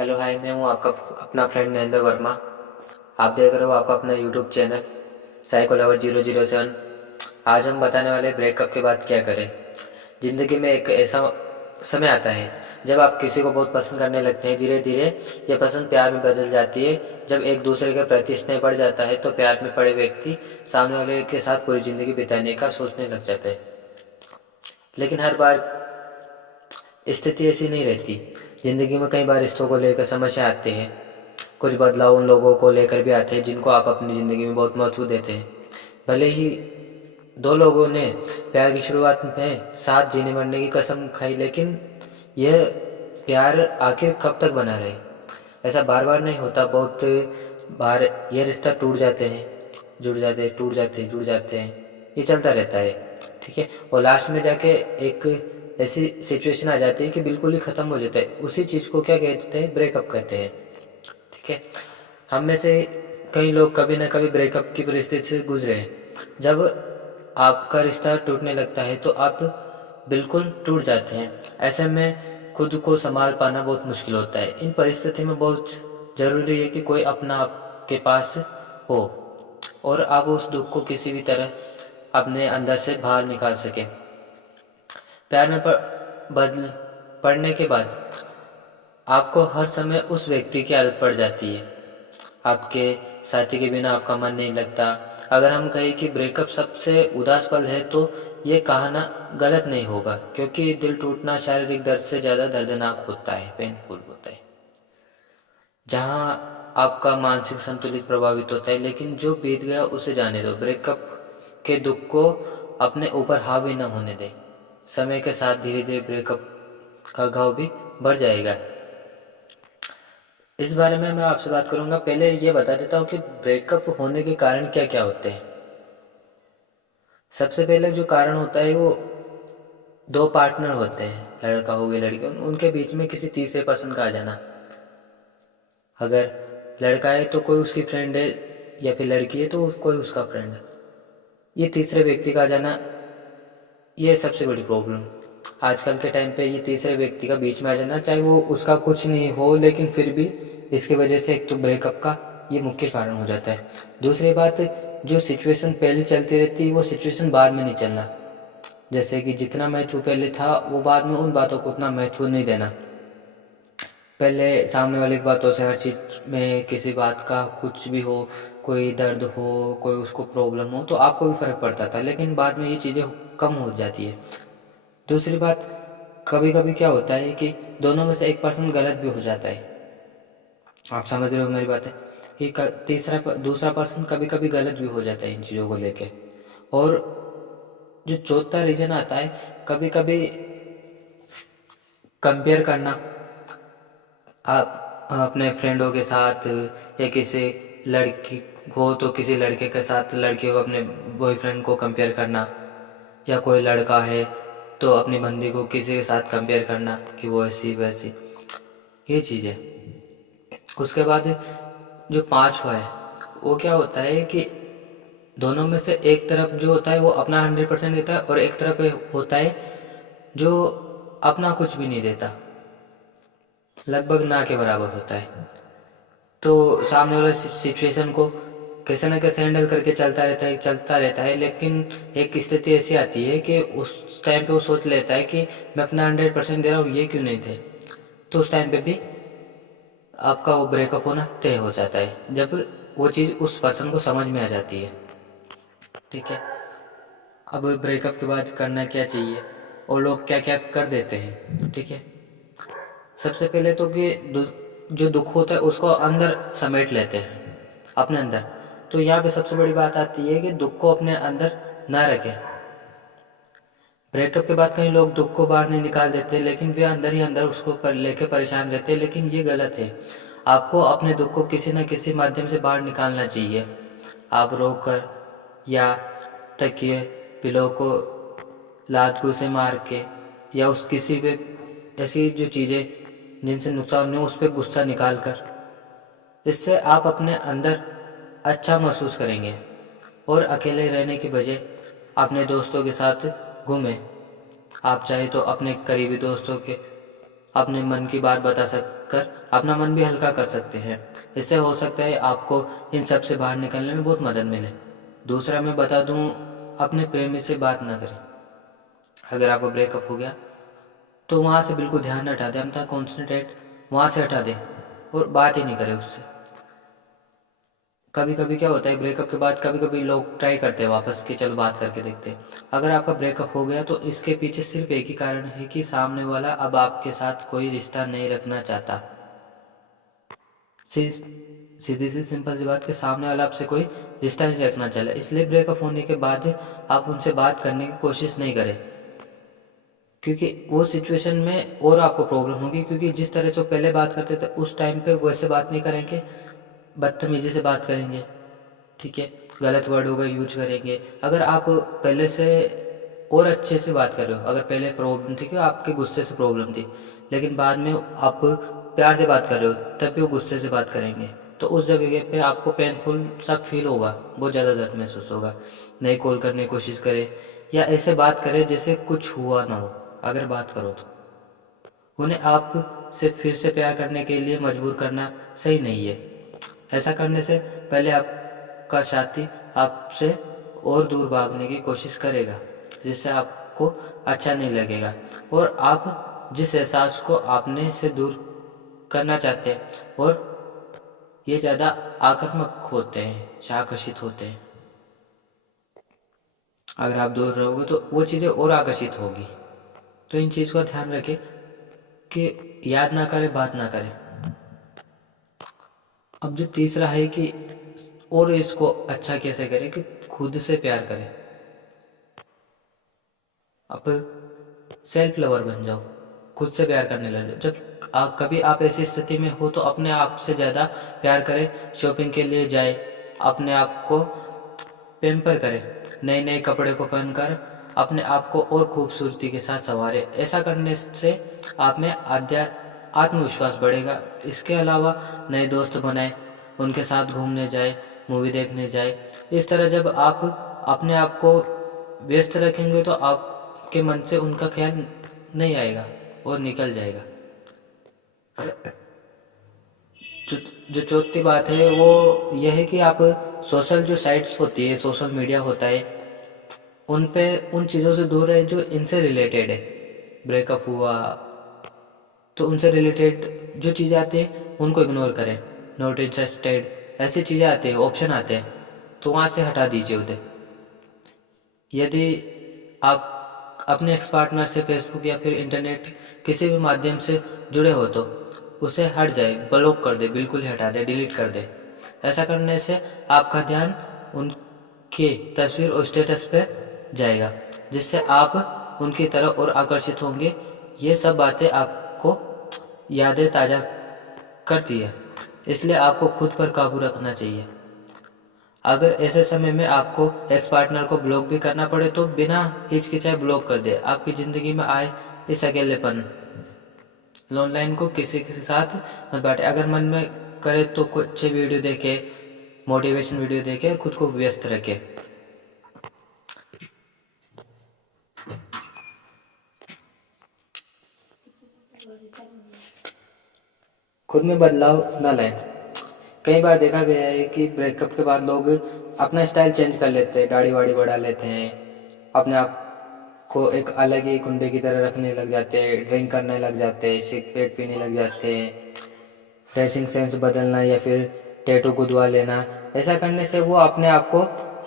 Hello hi, मैं हूँ आपका अपना फ्रेंड नरेंद्र वर्मा। आप देख रहे हो आपका अपना यूट्यूब चैनल साइको लवर 007। आज हम बताने वाले ब्रेकअप के बाद क्या करें। ज़िंदगी में एक ऐसा समय आता है जब आप किसी को बहुत पसंद करने लगते हैं। धीरे धीरे यह पसंद प्यार में बदल जाती है। जब एक दूसरे के प्रति स्नेह बढ़ जाता है तो प्यार में पड़े व्यक्ति सामने वाले के साथ पूरी ज़िंदगी बिताने का सोचने लग जाता है। लेकिन हर बार स्थिति ऐसी नहीं रहती। ज़िंदगी में कई बार रिश्तों को लेकर समस्या आती है। कुछ बदलाव उन लोगों को लेकर भी आते हैं जिनको आप अपनी ज़िंदगी में बहुत महत्व देते हैं। भले ही दो लोगों ने प्यार की शुरुआत में साथ जीने मरने की कसम खाई, लेकिन यह प्यार आखिर कब तक बना रहे, ऐसा बार बार नहीं होता। बहुत बार ये रिश्ता टूट जाते हैं, जुड़ जाते हैं, टूट जाते हैं, जुड़ जाते हैं। ये चलता रहता है, ठीक है। और लास्ट में जाके एक ऐसी सिचुएशन आ जाती है कि बिल्कुल ही ख़त्म हो जाता है। उसी चीज़ को क्या कहते हैं, ब्रेकअप कहते हैं, ठीक है। हम में से कई लोग कभी ना कभी ब्रेकअप की परिस्थिति से गुजरे हैं। जब आपका रिश्ता टूटने लगता है तो आप बिल्कुल टूट जाते हैं। ऐसे में खुद को संभाल पाना बहुत मुश्किल होता है। इन परिस्थिति में बहुत ज़रूरी है कि कोई अपना आपके पास हो और आप उस दुख को किसी भी तरह अपने अंदर से बाहर निकाल सकें। प्यार में बदल पड़ने के बाद आपको हर समय उस व्यक्ति की आदत पड़ जाती है। आपके साथी के बिना आपका मन नहीं लगता। अगर हम कहें कि ब्रेकअप सबसे उदास पल है तो ये कहना गलत नहीं होगा, क्योंकि दिल टूटना शारीरिक दर्द से ज़्यादा दर्दनाक होता है, पेनफुल होता है। जहाँ आपका मानसिक संतुलित प्रभावित होता है। लेकिन जो बीत गया उसे जाने दो। ब्रेकअप के दुख को अपने ऊपर हावी न होने दें। समय के साथ धीरे धीरे ब्रेकअप का घाव भी बढ़ जाएगा। इस बारे में मैं आपसे बात करूंगा। पहले ये बता देता हूँ कि ब्रेकअप होने के कारण क्या क्या होते हैं। सबसे पहले जो कारण होता है वो दो पार्टनर होते हैं, लड़का हो या लड़की, उनके बीच में किसी तीसरे पर्सन का आ जाना। अगर लड़का है तो कोई उसकी फ्रेंड है, या फिर लड़की है तो कोई उसका फ्रेंड है। ये तीसरे व्यक्ति का आ जाना, ये सबसे बड़ी प्रॉब्लम आजकल के टाइम पे। ये तीसरे व्यक्ति का बीच में आ जाना, चाहे वो उसका कुछ नहीं हो, लेकिन फिर भी इसकी वजह से एक तो ब्रेकअप का ये मुख्य कारण हो जाता है। दूसरी बात, जो सिचुएशन पहले चलती रहती है वो सिचुएशन बाद में नहीं चलना। जैसे कि जितना महत्व पहले था वो बाद में उन बातों को उतना महत्व नहीं देना। पहले सामने वाले की बातों से हर चीज़ में किसी बात का कुछ भी हो, कोई दर्द हो, कोई उसको प्रॉब्लम हो तो आपको भी फ़र्क पड़ता था, लेकिन बाद में ये चीज़ें कम हो जाती है। दूसरी बात, कभी कभी क्या होता है कि दोनों में से एक पर्सन गलत भी हो जाता है। आप समझ रहे हो मेरी बात है कि दूसरा पर्सन कभी कभी गलत भी हो जाता है इन चीज़ों को लेके। और जो चौथा रीजन आता है, कभी कभी कंपेयर करना। आप अपने फ्रेंडों के साथ या किसी लड़की को तो किसी लड़के के साथ, लड़की को अपने बॉयफ्रेंड को कंपेयर करना, या कोई लड़का है तो अपनी बंदी को किसी के साथ कंपेयर करना कि वो ऐसी वैसी, ये चीज़ है। उसके बाद जो पांचवा है वो क्या होता है कि दोनों में से एक तरफ जो होता है वो अपना 100% देता है, और एक तरफ होता है जो अपना कुछ भी नहीं देता, लगभग ना के बराबर होता है। तो सामने वाला सिचुएशन को कैसे ना कैसे हैंडल करके चलता रहता है। लेकिन एक स्थिति ऐसी आती है कि उस टाइम पे वो सोच लेता है कि मैं अपना 100% दे रहा हूँ, ये क्यों नहीं दे। तो उस टाइम पे भी आपका वो ब्रेकअप होना तय हो जाता है, जब वो चीज़ उस पर्सन को समझ में आ जाती है, ठीक है। अब ब्रेकअप के बाद करना क्या चाहिए और लोग क्या क्या कर देते हैं, ठीक है। सबसे पहले तो कि जो दुख होता है उसको अंदर समेट लेते हैं, अपने अंदर। तो यहाँ पे सबसे बड़ी बात आती है कि दुख को अपने अंदर ना रखें। ब्रेकअप के बाद कई लोग दुख को बाहर नहीं निकाल देते, लेकिन वे अंदर ही अंदर उसको लेके परेशान रहते हैं, लेकिन ये गलत है। आपको अपने दुख को किसी न किसी माध्यम से बाहर निकालना चाहिए। आप रोकर, या तकिए पिलो को लात घूंसे मार के, या उस किसी पे ऐसी जो चीज़ें जिनसे नुकसान नहीं हो उस पर गुस्सा निकाल कर, इससे आप अपने अंदर अच्छा महसूस करेंगे। और अकेले रहने की बजाय अपने दोस्तों के साथ घूमें। आप चाहे तो अपने करीबी दोस्तों के अपने मन की बात बता सककर अपना मन भी हल्का कर सकते हैं। इससे हो सकता है आपको इन सब से बाहर निकलने में बहुत मदद मिले। दूसरा मैं बता दूं, अपने प्रेमी से बात ना करें। अगर आपका ब्रेकअप हो गया तो वहाँ से बिल्कुल ध्यान हटा दें, अपना कॉन्सेंट्रेट वहाँ से हटा दें और बात ही नहीं करें उससे। कभी कभी क्या होता है, ब्रेकअप के बाद कभी कभी लोग ट्राई करते हैं वापस कि चलो बात करके देखते हैं। अगर आपका ब्रेकअप हो गया तो इसके पीछे सिर्फ एक ही कारण है कि सामने वाला अब आपके साथ कोई रिश्ता नहीं रखना चाहता। सीधी सी सिंपल सी बात कि सामने वाला आपसे कोई रिश्ता नहीं रखना चाहता, इसलिए ब्रेकअप होने के बाद आप उनसे बात करने की कोशिश नहीं करें, क्योंकि वो सिचुएशन में और आपको प्रॉब्लम होगी। क्योंकि जिस तरह से वो पहले बात करते थे उस टाइम पे वैसे बात नहीं करेंगे, बदतमीजी से बात करेंगे, ठीक है, गलत वर्ड होगा यूज करेंगे। अगर आप पहले से और अच्छे से बात कर रहे हो, अगर पहले प्रॉब्लम थी कि आपके गुस्से से प्रॉब्लम थी, लेकिन बाद में आप प्यार से बात कर रहे हो, तब भी वो गुस्से से बात करेंगे, तो उस जगह पे आपको पेनफुल सा फील होगा, बहुत ज़्यादा दर्द महसूस होगा। नई कॉल करने की कोशिश करें या ऐसे बात करें जैसे कुछ हुआ ना हो। अगर बात करो तो उन्हें आप से फिर से प्यार करने के लिए मजबूर करना सही नहीं है। ऐसा करने से पहले आपका साथी आपसे और दूर भागने की कोशिश करेगा, जिससे आपको अच्छा नहीं लगेगा और आप जिस एहसास को आपने से दूर करना चाहते हैं और ये ज़्यादा आक्रामक होते हैं, आकर्षित होते हैं। अगर आप दूर रहोगे तो वो चीज़ें और आकर्षित होगी। तो इन चीज़ का ध्यान रखें कि याद ना करें, बात ना करें। अब जो तीसरा है कि और इसको अच्छा कैसे करें, कि खुद से प्यार करें। आप सेल्फ लवर बन जाओ, खुद से प्यार करने लग जाओ। जब कभी आप ऐसी स्थिति में हो तो अपने आप से ज़्यादा प्यार करें, शॉपिंग के लिए जाए, अपने आप को पैम्पर करें, नए नए कपड़े को पहनकर अपने आप को और खूबसूरती के साथ संवारें। ऐसा करने से आप में आत्मविश्वास बढ़ेगा। इसके अलावा नए दोस्त बनाएं, उनके साथ घूमने जाए, मूवी देखने जाए। इस तरह जब आप अपने आप को व्यस्त रखेंगे तो आपके मन से उनका ख्याल नहीं आएगा और निकल जाएगा। जो चौथी बात है वो यह है कि आप सोशल जो साइट्स होती है, सोशल मीडिया होता है, उन पे उन चीज़ों से दूर रहे जो इनसे रिलेटेड है। ब्रेकअप हुआ तो उनसे रिलेटेड जो चीज़ें आती हैं उनको इग्नोर करें। नॉट इंटरेस्टेड, ऐसी चीज़ें आती हैं, ऑप्शन आते हैं, तो वहाँ से हटा दीजिए उन्हें। यदि आप अपने एक्स पार्टनर से फेसबुक या फिर इंटरनेट किसी भी माध्यम से जुड़े हो तो उसे हट जाए, ब्लॉक कर दे, बिल्कुल ही हटा दे, डिलीट कर दे। ऐसा करने से आपका ध्यान उनके तस्वीर और स्टेटस पे जाएगा, जिससे आप उनकी तरफ और आकर्षित होंगे। ये सब बातें आपको यादें ताज़ा करती है, इसलिए आपको खुद पर काबू रखना चाहिए। अगर ऐसे समय में आपको एक्स पार्टनर को ब्लॉक भी करना पड़े तो बिना हिचकिचाए ब्लॉक कर दे। आपकी ज़िंदगी में आए इस अकेलेपन, ऑनलाइन को किसी के साथ मत बांटे। अगर मन में करे तो कुछ अच्छे वीडियो देखे, मोटिवेशन वीडियो देखे और खुद को व्यस्त रखे। खुद में बदलाव न लाएं। कई बार देखा गया है कि ब्रेकअप के बाद लोग अपना स्टाइल चेंज कर लेते हैं, दाढ़ी वाड़ी बढ़ा लेते हैं, अपने आप को एक अलग ही कुंडे की तरह रखने लग जाते हैं, ड्रिंक करने लग जाते हैं, सिगरेट पीने लग जाते हैं, ड्रेसिंग सेंस बदलना या फिर टैटू गुदवा लेना। ऐसा करने से वो अपने आप को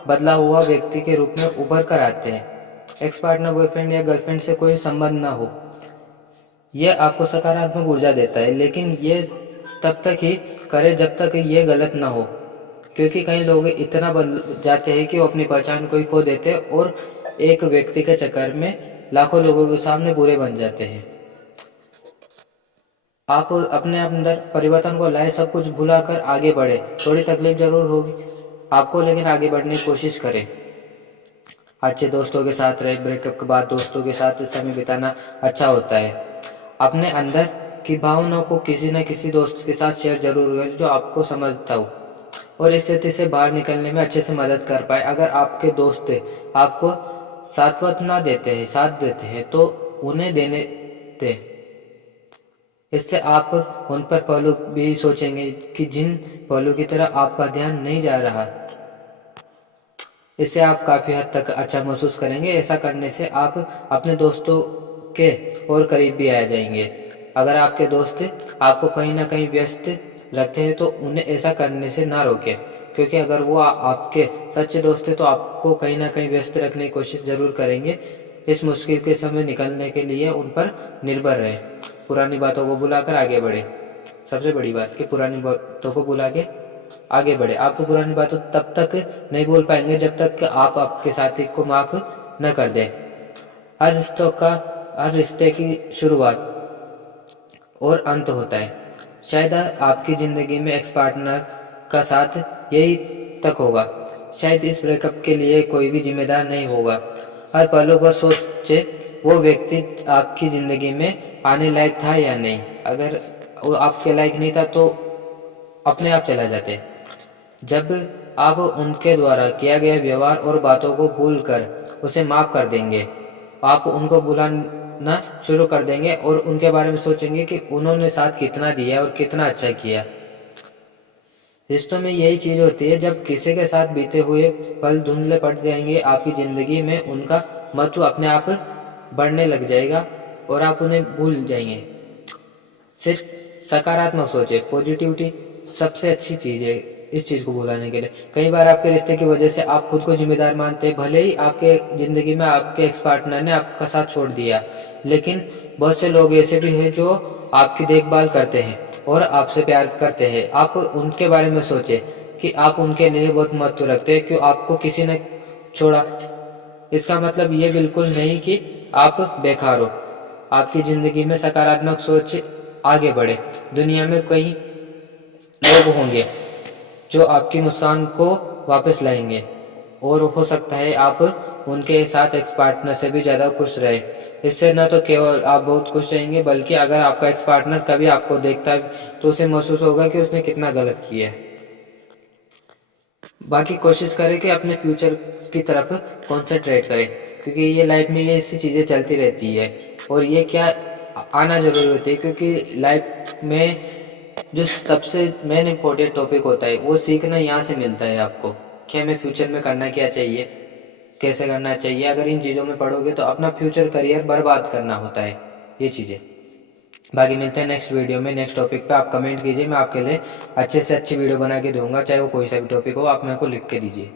बदला हुआ व्यक्ति के रूप में उभर कर आते हैं। एक्स पार्टनर, बॉयफ्रेंड या गर्लफ्रेंड से कोई संबंध ना हो, यह आपको सकारात्मक ऊर्जा देता है, लेकिन ये तब तक ही करे जब तक ये गलत ना हो। क्योंकि कई लोग इतना बदल जाते हैं कि वो अपनी पहचान को ही खो देते हैं और एक व्यक्ति के चक्कर में लाखों लोगों के सामने बुरे बन जाते हैं। आप अपने अंदर परिवर्तन को लाए, सब कुछ भुलाकर आगे बढ़े। थोड़ी तकलीफ जरूर होगी आपको, लेकिन आगे बढ़ने की कोशिश करें। अच्छे दोस्तों के साथ रहे। ब्रेकअप के बाद दोस्तों के साथ समय बिताना अच्छा होता है। अपने अंदर की भावनाओं को किसी न किसी दोस्त के साथ शेयर जरूर करें जो आपको समझता हो और इस स्थिति से बाहर निकलने में अच्छे से मदद कर पाए। अगर आपके दोस्त आपको साथ देते हैं तो उन्हें देने दे। इससे आप उन पर पहलू भी सोचेंगे कि जिन पहलू की तरह आपका ध्यान नहीं जा रहा। इससे आप काफ़ी हद तक अच्छा महसूस करेंगे। ऐसा करने से आप अपने दोस्तों के और करीब भी आ जाएंगे। अगर आपके दोस्त आपको कहीं ना कहीं व्यस्त लगते हैं तो उन्हें ऐसा करने से ना रोकें, क्योंकि अगर वो आपके सच्चे दोस्त हैं तो आपको कहीं ना कहीं व्यस्त रखने की कोशिश ज़रूर करेंगे। इस मुश्किल के समय निकलने के लिए उन पर निर्भर रहें। पुरानी बातों को भुलाकर आगे बढ़े। सबसे बड़ी बात कि पुरानी बातों को भुला के आगे बढ़े। आपको पुरानी बातों तब तक नहीं बोल पाएंगे जब तक कि आप आपके साथी को माफ न कर दें। हर रिश्ते की शुरुआत और अंत होता है। शायद आपकी ज़िंदगी में एक्स पार्टनर का साथ यही तक होगा। शायद इस ब्रेकअप के लिए कोई भी जिम्मेदार नहीं होगा। हर पलों पर सोचे वो व्यक्ति आपकी ज़िंदगी में आने लायक था या नहीं। अगर वो आपके लायक नहीं था तो अपने आप चला जाते। जब आप उनके द्वारा किया गया व्यवहार और बातों को भूलकर उसे माफ कर देंगे, आप उनको भुलाना शुरू कर देंगे और उनके बारे में सोचेंगे कि उन्होंने साथ कितना दिया और कितना अच्छा किया। रिश्तों में यही चीज होती है, जब किसी के साथ बीते हुए पल धुंधले पड़ जाएंगे, आपकी जिंदगी में उनका महत्व अपने आप बढ़ने लग जाएगा और आप उन्हें भूल जाएंगे। सिर्फ सकारात्मक सोचे। पॉजिटिविटी सबसे अच्छी चीज है इस चीज को भुलाने के लिए। कई बार आपके रिश्ते की वजह से आप खुद को जिम्मेदार मानते हैं। भले ही आपके जिंदगी में आपके एक्स पार्टनर ने आपका साथ छोड़ दिया, लेकिन बहुत से लोग ऐसे भी हैं जो आपकी देखभाल करते हैं और आपसे प्यार करते हैं। आप उनके बारे में सोचे कि आप उनके लिए बहुत महत्व रखते हैं। क्यों आपको किसी ने छोड़ा, इसका मतलब ये बिल्कुल नहीं कि आप बेकार हो। आपकी जिंदगी में सकारात्मक सोच, आगे बढ़े। दुनिया में कई लोग होंगे जो आपकी मुस्कान को वापस लाएंगे और हो सकता है आप उनके साथ एक्स पार्टनर से भी ज़्यादा खुश रहे। इससे न तो केवल आप बहुत खुश रहेंगे, बल्कि अगर आपका एक्स पार्टनर कभी आपको देखता है तो उसे महसूस होगा कि उसने कितना गलत किया है। बाकी कोशिश करें कि अपने फ्यूचर की तरफ कॉन्सेंट्रेट करें, क्योंकि ये लाइफ में ये ऐसी चीज़ें चलती रहती है और ये क्या आना जरूरी होती है, क्योंकि लाइफ में जो सबसे मेन इम्पोर्टेंट टॉपिक होता है वो सीखना यहाँ से मिलता है आपको कि हमें फ्यूचर में करना क्या चाहिए, कैसे करना चाहिए। अगर इन चीज़ों में पढ़ोगे तो अपना फ्यूचर करियर बर्बाद करना होता है ये चीज़ें। बाकी मिलते हैं नेक्स्ट वीडियो में, नेक्स्ट टॉपिक पे। आप कमेंट कीजिए, मैं आपके लिए अच्छे से अच्छी वीडियो बना के दूंगा। चाहे वो कोई सा भी टॉपिक हो, आप मेरे को लिख के दीजिए।